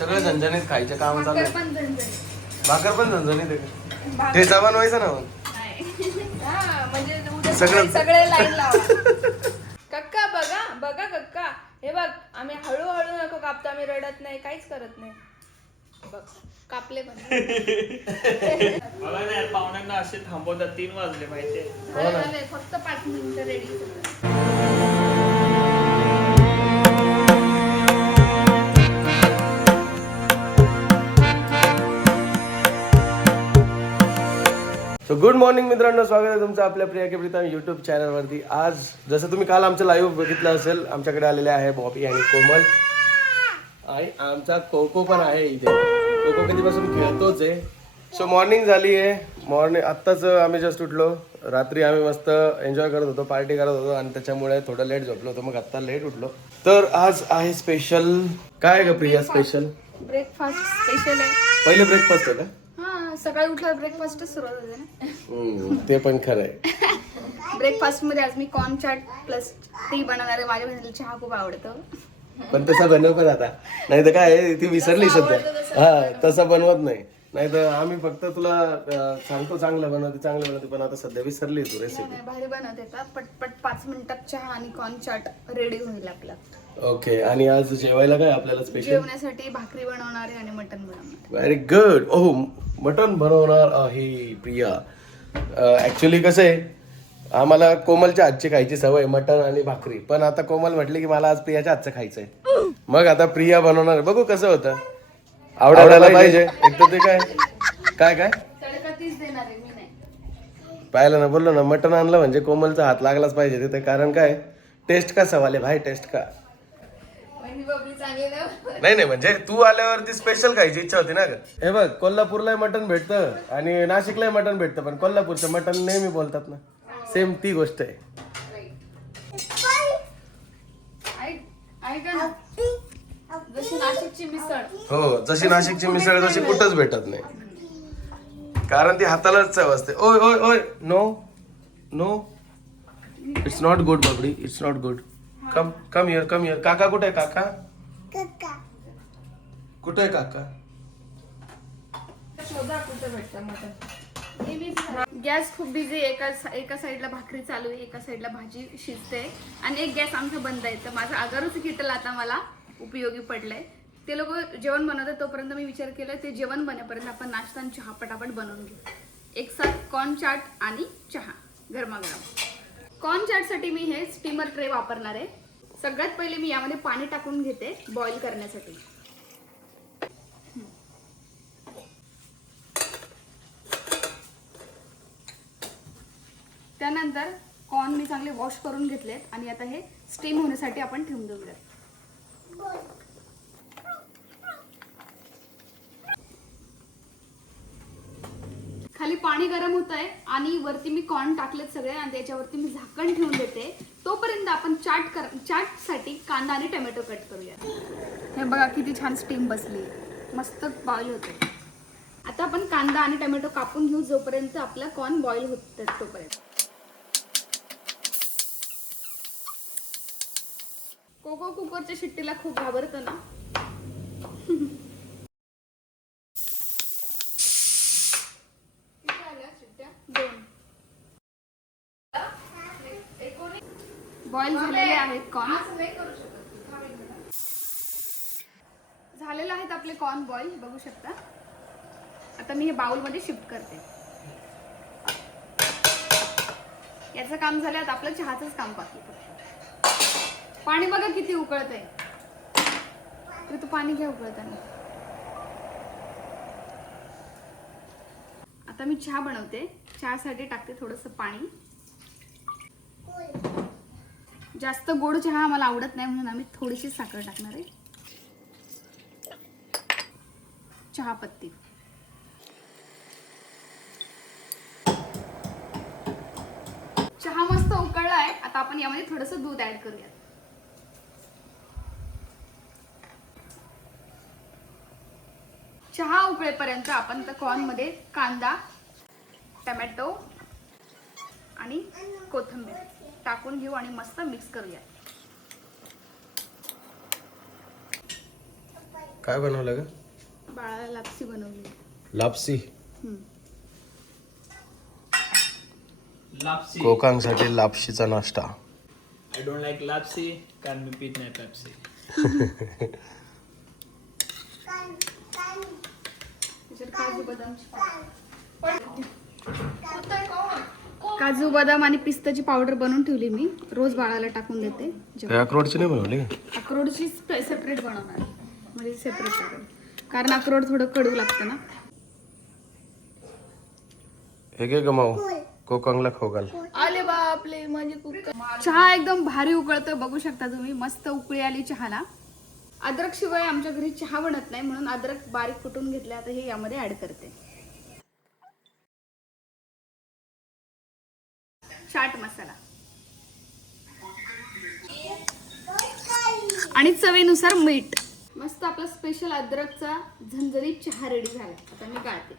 सगळं झणझणीत खायचे काम चालू आहे. पण झणझणीत. भाकर पण झणझणीत आहे. ठेचा बनवायचा ना मग. हा म्हणजे उद्या सगळं- सगळे लाईन लावा. कक्का बघा बघा कक्का, हे बघ आम्ही हळूहळू नको कापतो, आम्ही रडत नाही, काहीच करत नाही. बघ कापले पण. मला नाही पाहुण्यांना असे थांबवतात 3 वाजले माहितीये. झाले, फक्त 5 मिनिटं रेडी. सो गुड मॉर्निंग मित्रांनो, स्वागत आहे तुमचं आपल्या प्रिया के प्रीतम यूट्यूब चॅनलवरती. आज जसं तुम्ही काल आमचं लाईव्ह बघितलं असेल, आमच्याकडे आलेले आहे बॉबी आणि कोमल आणि आमचा कोको पण आहे इथे. कोको कधीपासून खेळतोच आहे. सो मॉर्निंग झाली आहे. आत्ताच आम्ही जस्ट उठलो. रात्री आम्ही मस्त एन्जॉय करत होतो, पार्टी करत होतो आणि त्याच्यामुळे थोडं लेट झोपलो होतो. मग आत्ता लेट उठलो. तर आज आहे स्पेशल. काय ग प्रिया स्पेशल? ब्रेकफास्ट स्पेशल आहे. पहिले ब्रेकफास्ट आहे का? हा, सकाळी उठल्यावर ब्रेकफास्टच सुरुवात होते ना. ते पण खरं आहे. ब्रेकफास्ट मध्ये आज मी कॉर्न चाट प्लस टी बनवणार आहे. माझ्या बहिणीला चहा खूप आवडतो. पण तसा बनव पण आता, नाही तर काय ती विसरली सध्या. हा, तसा बनवत नाही. नाही तर आम्ही फक्त तुला सांगतो चांगलं बनवते, पण आता सध्या विसरली तू रेसिपी. भारी बनवते का? पटपट 5 मिनिटात चहा आणि कॉर्न चाट रेडी होईल आपला. ओके. आणि आज जेवायला काय आपल्याला स्पेशल? जेवण्यासाठी भाकरी बनवणार आहे आणि मटन बनवणार. Very good. ओह, मटन बनवणार आहे प्रिया. ऍक्च्युली कसं आहे, आम्हाला कोमलच्या हातची खायची सवय मटन आणि भाकरी. पण आता कोमल म्हटली की मला आज प्रियाच्या हातचं खायचंय. मग आता प्रिया बनवणार. बघू कसं होतं. आवडायला पाहिजे. एक तर ते काय तडका तीच देणार आहे, मी नाही. पाहिलं ना, बोललो ना, मटन आणलं म्हणजे कोमलचा हात लागलाच पाहिजे तिथे. कारण काय, टेस्ट का सवाल आहे भाई, टेस्ट का. नाही म्हणजे तू आल्यावरती स्पेशल खायची इच्छा होती ना ग. हे बघ, कोल्हापूरला मटन भेटतं आणि नाशिकला मटन भेटतं, पण कोल्हापूरचं मटन नेहमी बोलतात ना, सेम ती गोष्ट आहे. ऐका ना, जशी नाशिकची मिसळ. हो, जशी नाशिकची मिसळ तशी कुठंच भेटत नाही, कारण ती हातालाच चव असते. ओय ओय ओय, no no, it's not good buddy, it's not good. Come come here, come here. काका कुठे आहे? काका कुठे आहे? काका शोधा कुठं भेटतं मटन. गॅस खूप बिझी आहे. एका साईडला भाकरी चालू आहे, एका साईडला भाजी शिजते आणि एक गॅस आमचा बंद आहे. तर माझं अगरच किटल आता मला उपयोगी पडलंय. ते लोक जेवण बनवतात तोपर्यंत मी विचार केलाय ते जेवण बनेपर्यंत आपण नाश्ता आणि चहा पटापट बनवून घेऊ. एक साथ कॉर्न चाट आणि चहा गरमागरम. कॉर्न चाटसाठी मी हे स्टीमर ट्रे वापरणार आहे. सगळ्यात पहिले मी यामध्ये पाणी टाकून घेते बॉईल करण्यासाठी. त्यानंतर कॉर्न मी चांगले वॉश करून घेतलेत आणि आता हे स्टीम होण्यासाठी आपण ठेवून देऊया. खाली पाणी गरम होत आहे आणि वरती मी कॉर्न टाकलेत सगळे आणि त्याच्यावरती मी झाकण ठेवून देते. तोपर्यंत आपण चाटसाठी कांदा आणि टोमॅटो कट करूया. हे बघा किती छान स्टीम बसली, मस्त बॉईल होते. आता आपण कांदा आणि टोमॅटो कापून घेऊ जोपर्यंत आपला कॉर्न बॉईल होत तोपर्यंत. कोको कुकरच्या शिट्टीला खूप घाबरतं ना. बॉईल झालेले आहेत कॉर्न. झालेले आहेत आपले कॉर्न बॉईल, बघू शकता. आता मी हे बाउलमध्ये शिफ्ट करते. याचं काम झालं. आता आपलं चहाचंच काम बाकी. पाणी बघा किती उकळत आहे. तू पाणी घ्या उकळताना. आता मी चहा बनवते. चहासाठी टाकते थोडंसं पाणी. जास्त गोड चहा मला आवडत नाही म्हणून आम्ही थोडीशी साखर टाकणार आहे. चहा पत्ती. चहा मस्त उकळला आहे. आता आपण यामध्ये थोडंसं दूध ऍड करूया. चहा उकळेपर्यंत आपण त्या कॉर्न मध्ये कांदा, टोमॅटो आणि कोथिंबीर टाकून घेऊ आणि मस्त मिक्स करूया. काय बनवलं ग? बाळाला लापसी बनवली. लापसी. लापसी. कोकांगसाठी लापशीचा नाश्ता. आय डोंट लाईक लापसी कारण मी पीत नाही पेप्सी. काजू बदाम आणि पिस्ताची पावडर बनवून ठेवली मी. रोज बाळाला टाकून देते. अक्रोडची नाही बनवली? अक्रोडची सेपरेट बनवणार म्हणजे सेपरेट, कारण अक्रोड थोडं कडू लागतं ना. हे घे गमाऊ, कोकांगला खाऊ घाल. आले बापले म्हणजे चहा एकदम भारी उकळतोय, बघू शकता तुम्ही. मस्त उकळी आली चहाला. अद्रक शिवाय आमच्या घरी चहा बनत नाही, म्हणून अद्रक बारीक कुटून घेतले. आता हे यामध्ये ऍड करते. चाट मसाला आणि चवीनुसार मीठ. मस्त आपला स्पेशल अद्रकचा झणझणीत चहा रेडी झाला. आता मी काढते.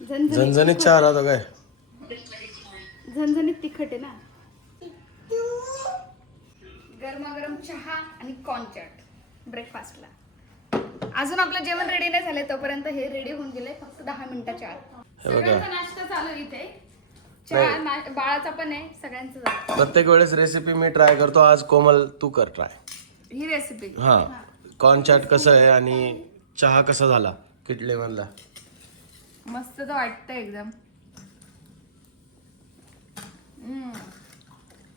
झणझणीत चहा राहतो काय? झणझणीत तिखट आहे ना. गरमागरम चहा आणि कॉर्न चाट ब्रेकफास्टला. अजून आपलं जेवण रेडी नाही झालंय, तोपर्यंत हे रेडी होऊन गेले फक्त 10 मिनिटाच्या आत. सगळ्यांचा नाश्ता चालू आहे इथे. चहा बाळाचा पण आहे, सगळ्यांचं झालं. प्रत्येक वेळेस रेसिपी मी ट्राय करतो. आज कोमल तू कर ट्राय. ही रेसिपी हा, कॉर्न चाट कसं आहे आणि चहा कसा झाला किटले मधला? मस्त तर वाटतं एकदम.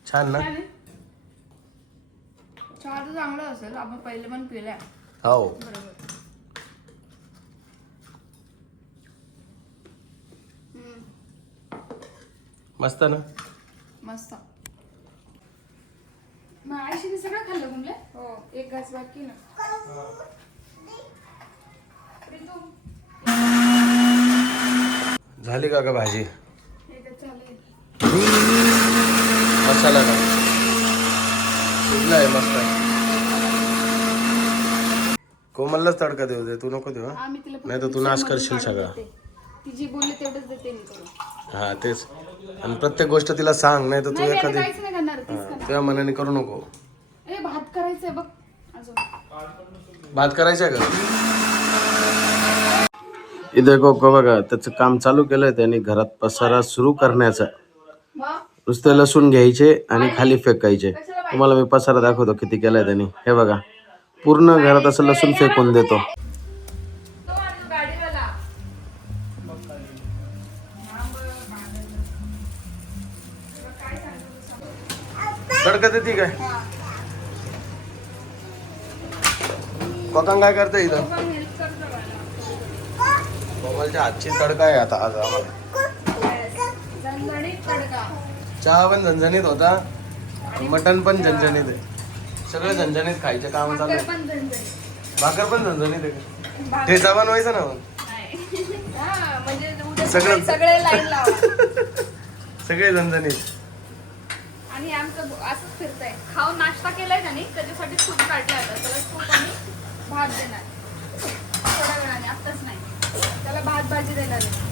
छान ना? चहा तर चांगलं असेल, आपण पहिले पण पिलाय. हो. बरोबर. मस्त ना? मस्त. मग आयशीने सगळं खाल्लं तुमले? हो, एक घास बाकी ना. झाली का भाजी? चालेल. मसाला का आहे मस्त. कोमललाच तडका देऊ दे, तू नको देऊ. नाही तर तू नाश करशील सगळा. ती जी बोलली तेवढंच देते मी करून. हा तेच. आणि प्रत्येक गोष्ट तिला सांग, नाही तर तू एखादी काहीच नाही करणार. तुझ्या मनाने करू नको. ए भात करायचंय बघ अजून. भात करायचा का? इथे कोको बघा, त्याचं काम चालू केलंय त्याने घरात पसारा सुरू करण्याचं. नुसते लसूण घ्यायचे आणि खाली फेकायचे. तुम्हाला मी पसारा दाखवतो किती केलाय त्यांनी. हे बघा, पूर्ण घरात असं लसूण फेकून देतो. तडका देते काय? कोकण काय करते इथं? कोमलच्या हातची तडका आहे आता आज आम्हाला. चहा पण झणझणीत होता, मटण पण झणझणीत आहे. सगळं झणझणीत खायचं काम चालू आहे. भाकर पण झणझणीत आहे. ठेचा बनवायचा ना मग. सगळे झणझणीत. आणि आमचं असंच फिरतंय. खाऊन नाश्ता केलाय त्याने, त्याच्यासाठी सूप काढला होता. त्याला सूप आणि भात देणार थोड्या वेळाने, आत्ताच नाही. त्याला भात भाजी देणार आहे.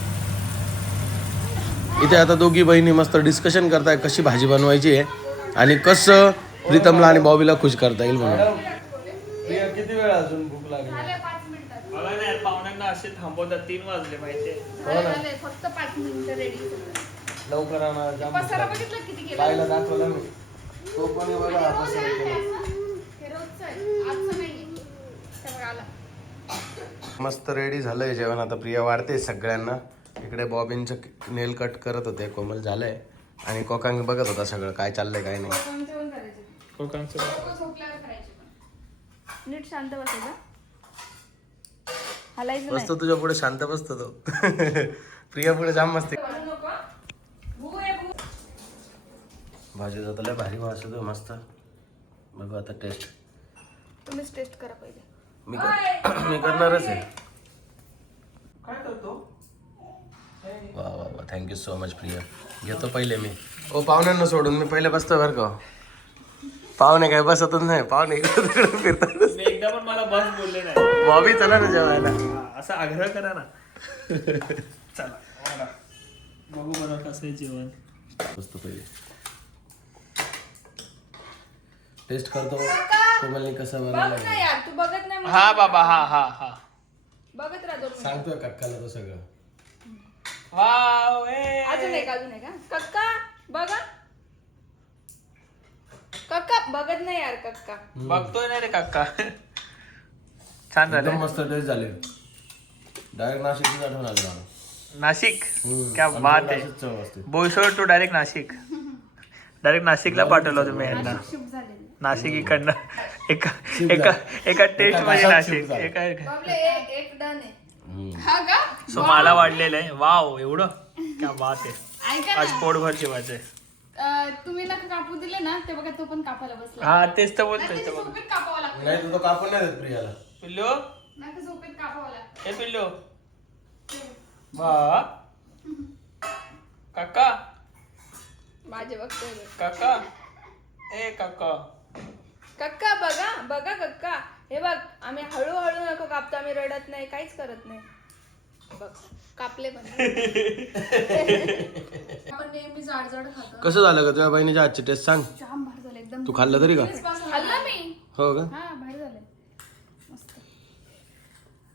इथे आता दोघी बहिणी मस्त डिस्कशन करताय कशी भाजी बनवायची आहे आणि कसं प्रीतमला आणि बॉबीला खुश करता येईल म्हणून. किती वेळ अजून भूक लागली? झाले 5 मिनिटात. मला नाही पाहुण्यांना असे थांबवतात. 3 वाजले माहितीये. झाले फक्त 5 मिनिटं रेडी. लवकर आणा. जाम पसारा बघितलं किती केलं? बाईला दाखवलं मी. तो कोणी बघा हे पसारा केला. रोजचं आहे, आजचं नाहीये. ते बघा आला. मस्त रेडी झालंय जेवण. आता प्रिया वाढते सगळ्यांना. इकडे बॉबींचं नेल कट करत होते, कोमल झालंय. आणि कोकांग बघत होता सगळं काय चाललंय काय नाही. जेवण करायचं. कोकणचं झोपल्यावर करायचे पण. नीट शांत बसायचं. हलायचं नाही. बसतो तुझ्या पुढे शांत बसतो तो. प्रिया पुढे जाम मस्ती. भाजीचा तर लय भारी वास येतो मस्त. बघू आता टेस्ट. तुम्हीच टेस्ट करा पहिले. मी करणारच आहे. काय करतो? वा वा वा, थँक्यू सो मच प्रिया. घेतो पहिले मी. ओ पाहुण्यांना सोडून मी पहिले बसतो बरं का. पाहुणे काय बसतच नाही. पाहुणे इकडे तिकडे फिरतात. मी एकदा पण मला बस बोलले नाही. बॉबी चला ना जेवायला. असा आग्रह करा ना. चला मला बघू बरं कसं आहे जेवण. बसतो पहिले. टेस्ट करतो कोमलने कसं बघ बनवलं ना यार, तू बघत नाही हा बाबा हा बघत राहा 2 मिनिटं. सांगतोय कक्काला तो सगळं. वाव अजून एक कक्का बघा. कक्का बघत नाही यार कक्का. बघतोय ना रे काका. छान झालं. एकदम मस्त टेस्ट झाले. डायरेक्ट नाशिकची आठवण आली मला. नाशिक हम्म. क्या आमच्या बात कडे आहे. अशीच चव असते. बोईसोड टू डायरेक्ट नाशिक. डायरेक्ट नाशिकला पाठवलं तुम्ही यांना. शिफ्ट झालेली. नाशिक इकडनं एका शिफ्ट एका झालं. एका टेस्ट मध्ये घासात नाशिक शिफ्ट झालं. बाबले एक डन आहे. हम्म. हा का? सो मला वाढलेलं आहे. वाव एवढं क्या बात आहे. ऐका आज ना, पोटभर जेवायचंय. तुम्ही नका कापू दिले ना ते बघा तो पण कापायला बसला. हा तेच तर बोलतोय. त्याच्या ते बघ. झोपेत कापावं लागतं. नाही तो कापून नाही देत प्रियाला. पिल्लू नका झोपेत कापावं लागतं. हे पिल्लू वा काका माझे बघतोय. काका ए काका. कक्का बघा कक्का. हे बघ आम्ही हळूहळू नको कापतो, आम्ही रडत नाही, काहीच करत नाही. बघ कापले पण. आपण नेहमी जाड खातो. कसं झालं का तुझ्या बहिणीच्या हातची टेस्ट सांग. जाम भारी झालं एकदम. तू खाल्लं तरी का? खाल्लं मी. हो का? हा भारी झालंय मस्त.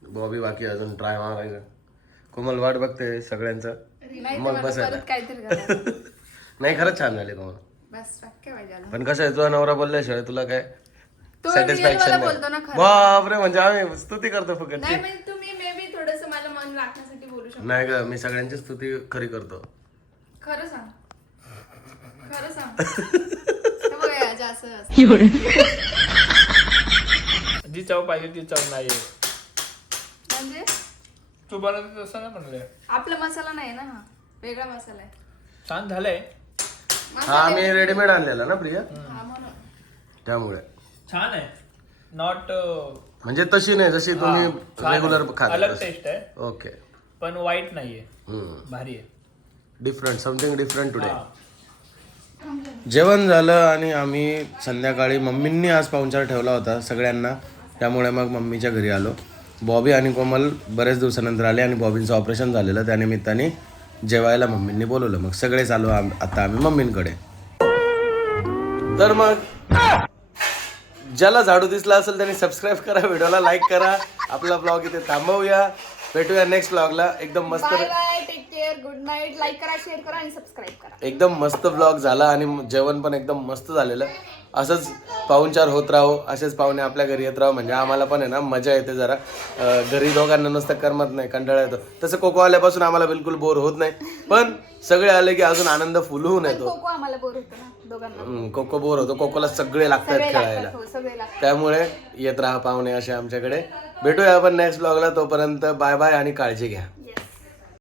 बॉबी बाकी अजून ट्राय मारायचं. कोमल वाट बघते सगळ्यांचं. नाही मग तर बसायला. परत काहीतरी करायचं. नाही खरंच छान झाले कोमल. बस टक्के पाहिजे. पण कसं आहे तुझा नवरा बोलल्याशिवाय तुला काय तो सॅटिस्फॅक्शन real वाला बोलतो ना नाही. खरं. बापरे म्हणजे आम्ही स्तुती करतो फक्त. नाही म्हणजे तुम्ही मे बी थोडस मला मन राखण्यासाठी बोलू शकता. नाही का मी सगळ्यांची स्तुती खरी करतो. खरं सांग. खरं सांग. हे बघा याचं असं जी चव पाहिजे ती चव नाही. म्हणजे तू बनवते तसं नाही बनलंय. आपला मसाला नाही ना, हा वेगळा मसाला आहे. छान झालंय. हा आम्ही रेडीमेड आणलेला ना प्रिया हा म्हणून. त्यामुळे छान आहे. नॉट म्हणजे तशी नाही जशी तुम्ही रेग्युलर अलग खाता. टेस्ट आहे ओके. पण वाईट नाहीये. भारी आहे. Different something different today. हा. जेवण झालं आणि आम्ही संध्याकाळी मम्मींनी आज पाहुणचार ठेवला होता सगळ्यांना, त्यामुळे मग मम्मीच्या घरी आलो. बॉबी आणि कोमल बरेच दिवसानंतर आले आणि बॉबींचं ऑपरेशन झालेलं, त्यानिमित्ताने जेवायला मम्मींनी बोलवलं. मग सगळेच आलो आता आम्ही मम्मींकडे. तर मग ज्याला झाडू दिसला असेल त्यांनी सबस्क्राईब करा, व्हिडिओला लाईक करा. आपला ब्लॉग इथे थांबवूया. भेटूया नेक्स्ट ब्लॉगला. एकदम मस्त bye bye, take care, good night. Like करा, शेअर करा आणि सबस्क्राईब करा. एकदम मस्त ब्लॉग झाला आणि जेवण पण एकदम मस्त झालेलं. असंच पाहुणचार होत राहो, असेच पाहुणे आपल्या घरी येत राहो, म्हणजे आम्हाला पण आहे ना मजा येते जरा. घरी दोघांना नुसतं करमत नाही, कंटाळा येतो. तसं कोको आल्यापासून आम्हाला बिलकुल बोर होत नाही, पण सगळे आले की अजून आनंद फुलवून येतो. कोको आम्हाला बोर होतो ना दोघांना. कोको बोर होतो, कोकोला सगळे लागतात सगळे खेळायला. लागतात, हो, सगळे लागतात. त्यामुळे येत राहा पाहुणे असे आमच्याकडे. भेटूया आपण नेक्स्ट ब्लॉगला. तोपर्यंत बाय बाय आणि काळजी घ्या.